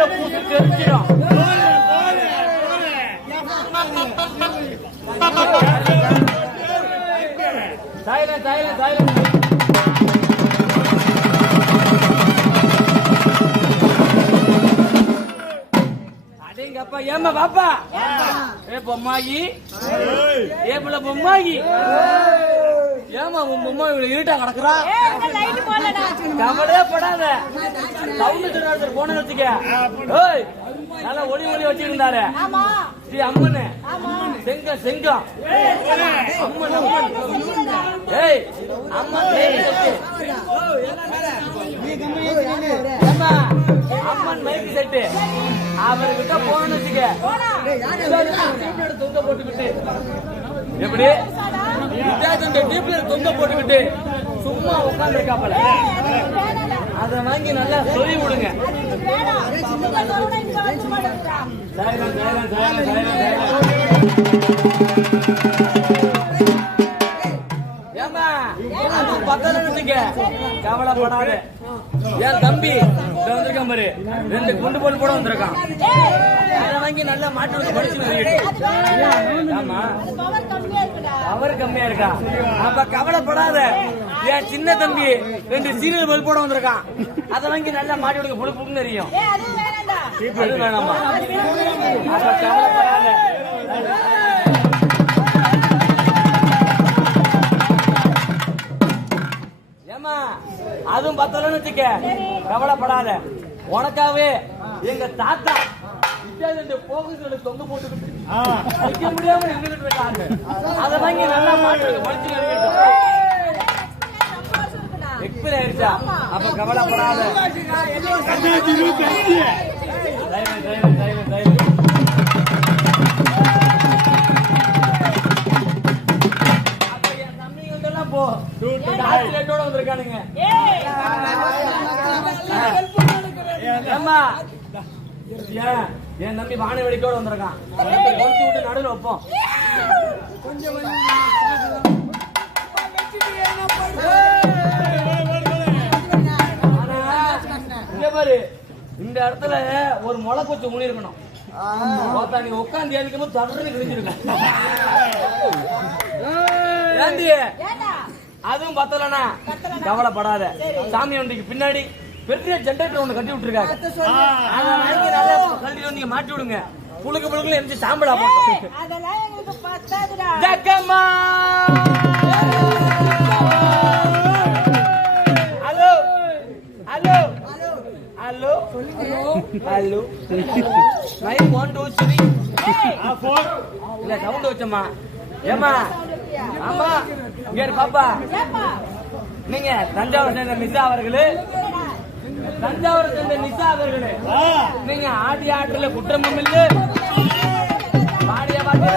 வாயில பூசி தெரிஞ்சிடும். Silent silent silent. அடேங்கப்பா, ஏம்மா பாப்பா, ஏ பொம்மாயி, ஏ புள்ள பொம்மாயி, ஏமா உன் பொம்மா இவ்வளவு இருட்டா கிடக்குறா? கவலையே படாத, சவுண்ட் போன வச்சுக்க. ஏய், நல்லா ஒளி ஒளி வச்சிருந்தாரு ஸ்ரீ அம்மனு செங்கம் செங்கம் அம்மன் அம்மன். ஏய் அம்மன் அம்மன் மைக்கு செட்டு அவர்கிட்ட போன வச்சுக்க. தொங்க போட்டுக்கிட்டு எப்படி தொங்க போட்டுக்கிட்டு சும்மா உட்கார்ந்து இருக்காப்பல, அதை வாங்கி நல்லா சொல்லி விடுங்க. ஏமா அதுவும் பத்தலன்னு கவலைப்படாத. என் தம்பி வந்திருக்கான் பாரு, 2 குண்டு போல் கூட வந்திருக்கான். அதை வாங்கி நல்லா மாட்டு படிச்சு. ஆமா அவர் கம்மியா இருக்கா, அப்ப கவலைப்படாத. என் சின்ன தம்பி 2 சீரியல் பல்ப் போட வந்திருக்கான். அதை வாங்கி நல்லா மாட்டி விடுங்க, புழு புழுன்னு தெரியும். அது வேணாமா, அப்ப கவலைப்படாத. ஏமா அதுவும் பத்தலன்னு வச்சுக்க, கவலைப்படாத. உனக்காவே எங்க தாத்தா தொங்க போட்டுக்கிட்டு வைக்க முடியாம நின்றுட்டு இருக்காங்க. அதை வாங்கி நல்லா மாட்டு படிச்சு எக்ஸ்பைரி ஆயிடுச்சா, அப்ப கவலைப்படாத. வந்திருக்கானுங்க. என் தம்பி வான வெடிக்கோட வந்திருக்கான். கொளுத்தி விட்டு நடுவில் வைப்போம். பாரு, இந்த இடத்துல ஒரு முளை கொச்சு முனி இருக்கணும். நீ உட்காந்து ஏறிக்கும் போது தடுன்னு கிழிஞ்சிருக்க. அதுவும் பத்தலனா கவலைப்படாத. சாமி வண்டிக்கு பின்னாடி பெரிய ஜெனரேட்டர் ஒண்ணு கட்டி விட்டுருக்காங்க. கட்டி வந்து மாட்டி விடுங்க. புழுக்கு புழுக்குல எரிஞ்சு சாம்பலா போட்டு. ஹலோ ஹலோ ஹலோ ஹலோ 9 1 2 3 இல்ல சவுண்ட் வச்சம்மா. ஏமா ஆமா இங்க பாப்பா, நீங்க தஞ்சாவூர் சேர்ந்த நிசா அவர்களே, தஞ்சாவூர் சேர்ந்த நிசா அவர்களே, நீங்க ஆடி ஆட்டுல குற்றமும் இல்லை, பாடிய பாட்டு